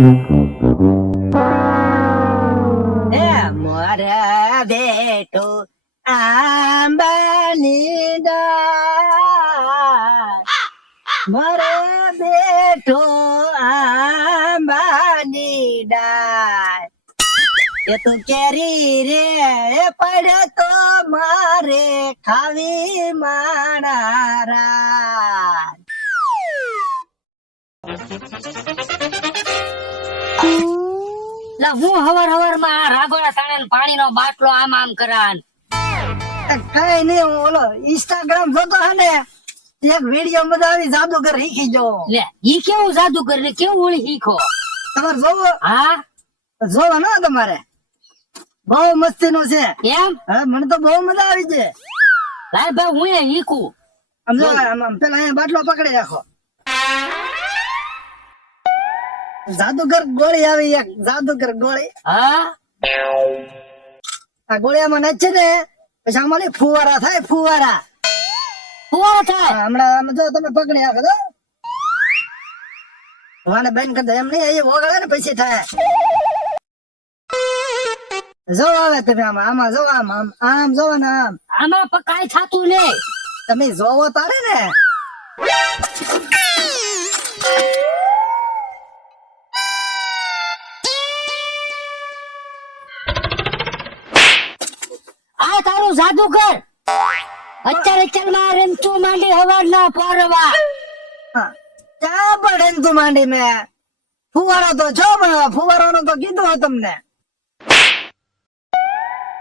એ મોરા બેટો આંબાની ડાળ, મોરે બેઠો આંબાની ડાળ, એ તું કેરી રે પડે તો મારે ખાવી માણારા. હું હવાર માં રાગોડા તાણે પાણી નો બાટલો આમ આમ કરાન. કઈ નઈ, હું ઓલો ઇન્સ્ટાગ્રામ જોતો હે ને, એક વિડીયો બધા આવી જાદુગર શીખી જો. લે ઈ કેવું જાદુ કરે, કેવું ઓળી શીખો તમારે જોવો? હા જોવો ને તમારે, બહુ મસ્તી નું છે. એમ? હવે મને તો બહુ મજા આવી છે. લાય ભાઈ હું એ શીખું. આમ જો, આમ પેલા અહીંયા બાટલો પકડી રાખો. જાદુગર ગોળી આવી, એક જાદુગર ગોળી. હા આ ગોળીયામાં નાખશે ને પછી આમાં ફુવારા થાય, ફુવારા. ફુવારો થાય? હમણાં આમ જો તમે પકડી રાખો તો વાને બેન કરતા એમ નહીં, એ ઓગળે ને પછી થાય. જો આવે તમે આમાં, આમાં જો, આમ આમ આમ જોવો ને, આમ આમાં પણ કાંઈ થાતું નહીં. તમે જોવો તારે ને. આ તારું જાદુગર અત્યારે માં રમતું માંડી હવાર ના પરવા. હા, ક્યાં પડે ને તું માંડી મેં ફુવારો તો છો, પણ ફુવારો નું તો કીધું હોય તમને.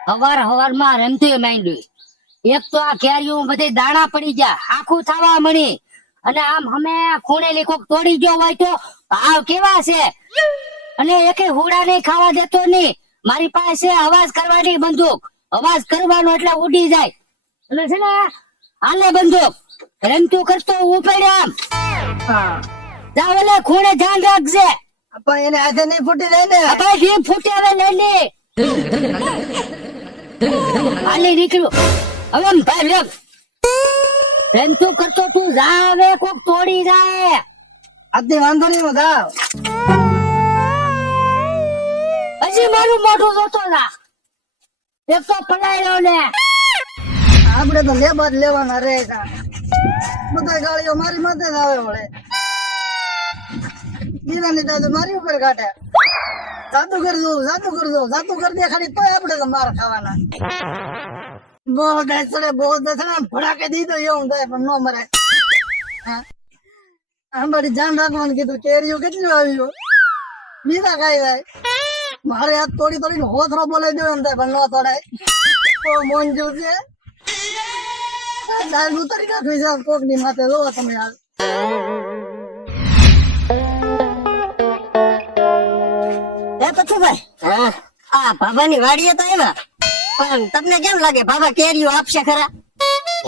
હવાર માં રમતું માંડ્યું. એક તો આ કેરીઓ બધે દાણા પડી ગયા, આખું થવા મળી, અને આમ અમે ખૂણેલી કોક તોડી ગયો હોય તો આ કેવા છે. અને એકે હુડા નહીં ખાવા દેતો નહીં. મારી પાસે અવાજ કરવાની બંદૂક, અવાજ કરવાનો એટલે ઉડી જાય. એટલે છે ને હાલે બંદૂક રમતું કરતો ઉપડે આમ. હા, જાવ એટલે ખૂણે ધ્યાન રાખજે. પણ એને હાથે નહીં ફૂટી જાય ને. આપણે જીભ ફૂટે હવે લઈ લે. હાલી નીકળ્યું હવે આમ ભાઈ લે. રમતું કરતો તું જાવે કોક તોડી જાય. આજથી વાંધો નહીં, હું જાવ. હજી મારું મોઢું જોતો ના. એક તો પલાયો ને આપડે તો લેવા જ લેવાના રે. બધા ગાળીઓ મારી માથે જ આવે વળે. દીવાની દાદુ મારી ઉપર કાઢે. જાદુ કરજો, જાદુ કરજો, જાદુ કરી દે ખાલી તોય આપડે તો માર ખાવાના. બહુ દસડે, બહુ દસડે ફડાકે દીધો એવું થાય પણ ન મરે. આંબાડી ધ્યાન રાખવાનું કીધું. કેરીઓ કેટલી આવ્યું, બીજા ખાઈ જાય. મારે હાથ તોડી તોડીને હોથરો બોલાવી દેવો એમ થાય પણ ન તોડાય. તો મોંજુ છે. દાળ ઉતારી નાખવી છે કોક ની માથે. જોવો તમે હાલ. ભાઈ આ બાબાની વાડીએ તો આવ્યા, પણ તમને કેમ લાગે બાબા કેરીઓ આપશે ખરા?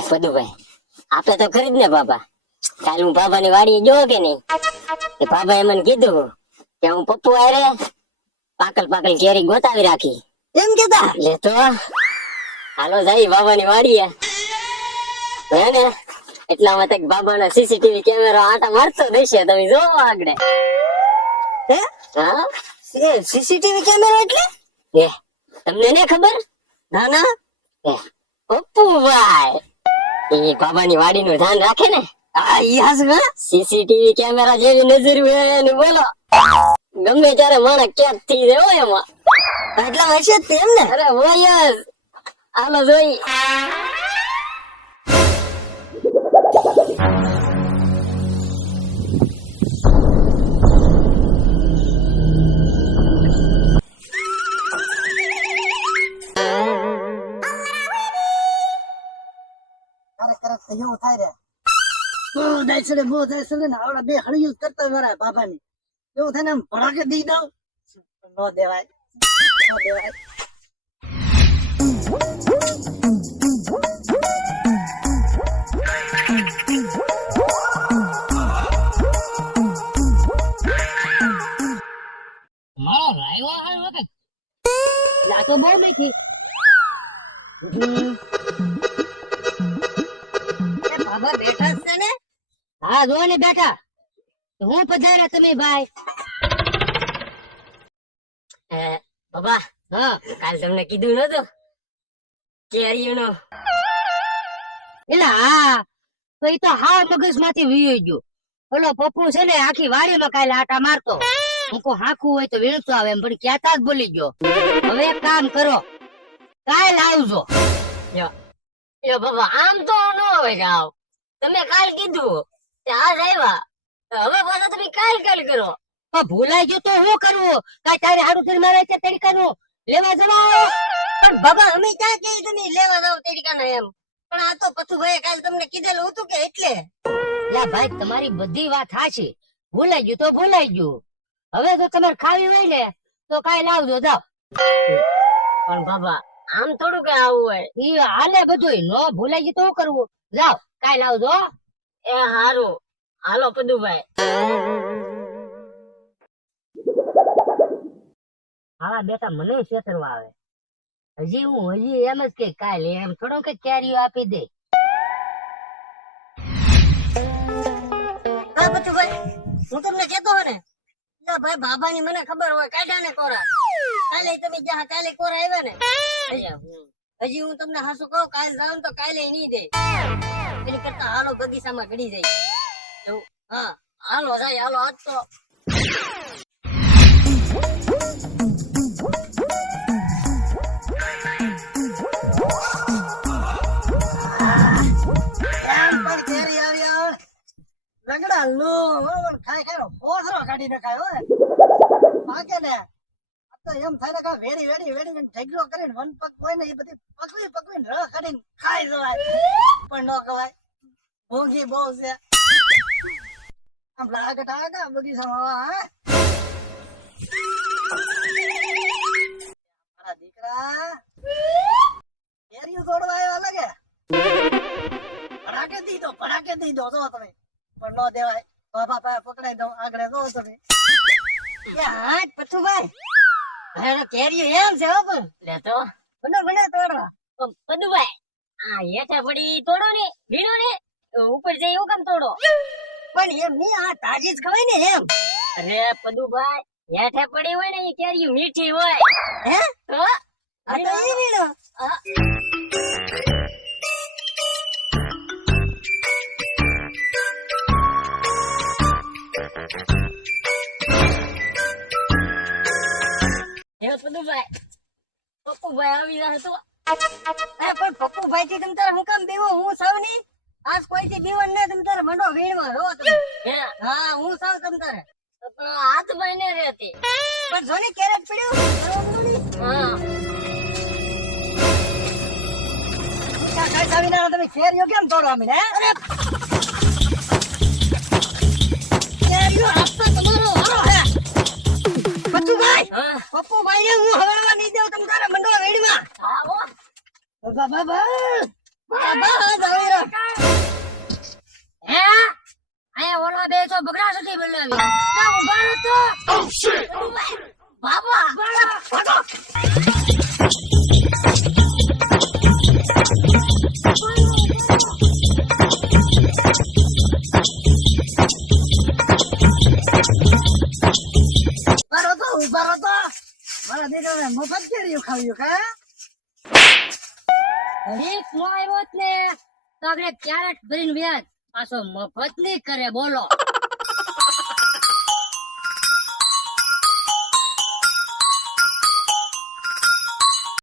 પદુભાઈ આપે તો ખરી જ ને બાબા. કાલ હું બાબાની વાડીએ જોયો કે નહીં, એ બાબાએ મને કીધું કે હું પપ્પુ આરે પાકલ પાકલ કેરી ગોતાવી રાખી એમ કેતા. લે તો હાલો જાય બાબાની વાડીએ. હે ને એટલામાં તક બાબાનો સીસીટીવી કેમેરો આટા મારતો દેશે, તમે જોવો આગળ. હે હા, સીસીટીવી કેમેરા એટલે તમને ને ખબર? ના ના, પપ્પુભાઈ એ બાબાની વાડી નું ધ્યાન રાખે ને. સીસીટીવી કેમેરા જેવી નજર હોય ને બોલો, ગમે ત્યારે માણસ કેદ થઈ જાય એમાં. એટલા હશે જ તેમ ને. અરે હોય જ. હાલો જોઈ. એવું થાય રે. બહુ દાયસડે, બહુ દાયસડે ને આવડા બે હળિયું કરતા વરાય બાબાની. એવું થાય ને આમ ભડાકે દી દઉં. ન દેવાય, ન દેવાય. લાતો બહુ મેથી. બાબા બેઠા છે ને? હા જો ને બેઠા. હું પધાર્યા તમે ભાઈ. બાબા હા કાલ તમને કીધું નતું કેરીઓનો એટલે હા તો ઈ તો હા મગજ માંથી વીયો ગયો. ઓલો પપ્પુ છે ને આખી વાડીમાં કાલે આટા મારતો. હું કહું હાકું હોય તો વીણતો આવે એમ, પણ ક્યાં જ બોલી ગયો. હવે એક કામ કરો, કાલ આવજો. યો બાબા આમ તો ન હોય ગાવ તમે કાલ કીધું તે આજ આવ્યા તો હવે પાછા તમે કાલ કરો તો ભૂલાઈ ગયું તો શું કરવું? કાંઈ તારે હારું થઈને મારે ત્યાં તડકાનું લેવા જવા. પણ બાબા અમે ક્યાં કહી તમે લેવા જાવ તેડીકાના એમ પણ આ તો પથુભાઈ કાલ તમને કીધેલું હતું કે એટલે લા ભાઈ તમારી બધી વાત હાચી. ભૂલાઈ ગયું તો ભૂલાઈ ગયું. હવે જો તમારે ખાવી હોય ને તો કાલ આવજો જાઓ. પણ બાબા આમ થોડું કઈ આવું હોય ઈ હાલે બધુંય. નો ભૂલાઈ ગયું તો શું કરવું? જાઓ કાલ આવજો હો. એ હારું હાલો પદુભાઈ હા બેટા મને છેતરવા આવે. હજી એમ જ કે કાલ એમ થોડો કે કેરીઓ આપી દે. હા પદુભાઈ હું તમને કહેતો હો ને ના ભાઈ બાબાની મને ખબર હોય કાઢ્યા ને કોરા કાલે તમે જ્યાં કાલે કોરા આવ્યા ને હજી હું તમને હાસુ કહું કાલ જાવ તો કાલે નહીં દે એની કરતા હાલો બગીચામાં ઘડી જાય એવું હા હાલો જાય હાલો આજ તો રગડા લો ખાઈ ખાઈ ઓસરો કાઢી નખાય હો પાકે ને આ તો એમ થાય ને કે વેડી વેડી વેડી ઢગલો કરીને વન પગ હોય ને એ બધી પકવીને રસ કાઢીને ખાઈ જવાય પણ ન ખવાય. ભોગી બહુ છે આમ લાગટ આગા બગીચામાં હા મારા દીકરા કેરીઓ તોડવા આવ્યા લાગે. પડાકે દીધો જો તમે પણ નો દેવાય. બાપા પાસે પકડાઈ દઉં આગળ જો તમે. હાથ પથુભાઈ હવે કેરીઓ એમ છે હો પણ લેતો બને તોડવા પદુભાઈ આ હેઠે પડી તોડો ને ભીડો ને ઉપર જઈ એવું કેમ તોડો પણ એમ નહીં આ તાજી જ ખવાય ને એમ. અરે પદુભાઈ હેઠે પડી હોય ને એ કેરીઓ મીઠી હોય હે તો આ તો ઈ વીણો. પદુભાઈ પપ્પુભાઈ આવી રહ્યા તો પણ પપ્પુભાઈ થી તમ તારે હું કામ બેવો? હું સાવ નહીં આજ કોઈ થી બીવન ને તમ તારે મંડો વીણવા રો તમે. હા હું સાવ તમ તારે હાથ બને રહેતી પણ જો ને કેરેટ પડ્યું હા કાઈ સાવી ના તમે કેરીઓ કેમ તોડવા મીડે? અરે કેરીઓ આપતો તમારો હારો હે પપ્પુભાઈ. પપ્પુભાઈ ને હું હવળવા નહીં દેવ તમ તારે મંડો વીણવા. આવો બાબા બાબા જાવી રો હે આયા ઓલા બે તો બગડા સુધી બોલાવી ના ઉભા રહો તો બાબા ભાગો ઉભા રહો તો મારા દીકરાને મફત કેરીઓ ખાવ્યું કા ઘડીક નો આવ્યો ને તો આપણે ક્યારેક ભરીને વ્યાજ પાછો મફત નહીં કરે બોલો